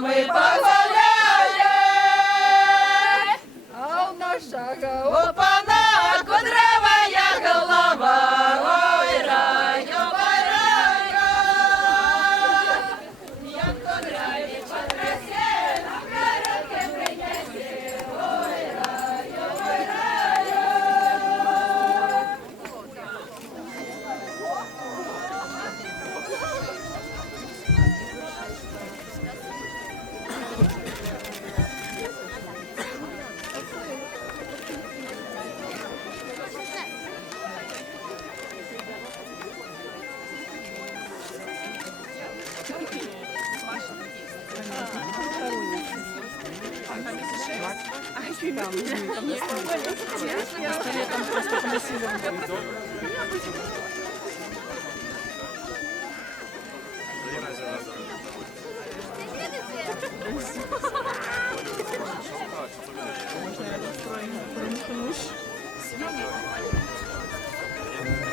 нами погуляє, а в нашого опана кудрявая голова. Ой, раю, як кудряві потрясе, на каретки принесе. Ой, раю,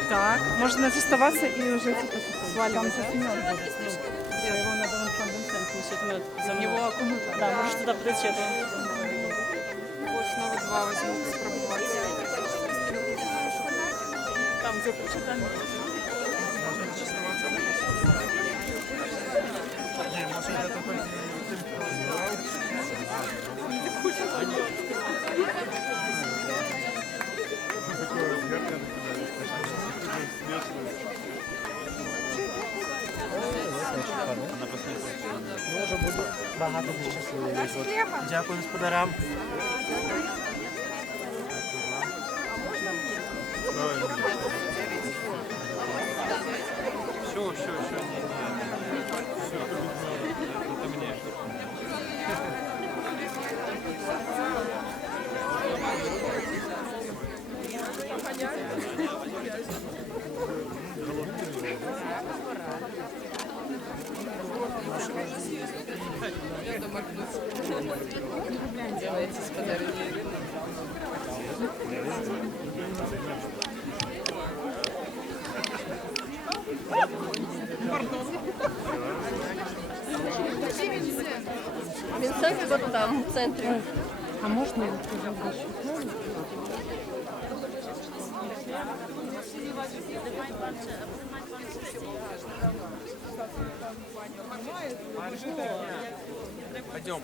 Так, можно оставаться и уже типа сваливать. Его надо вон там за него аккумулятор. Да, можешь туда подойти. Вот снова два возьму попробовать. Там где прочитали. Може буду багато щасливий. Дякую господарам. Все, не. Все, это мне. Делайте с подарением. Вінсент вот там, в центрі. А можно его тоже Пойдем.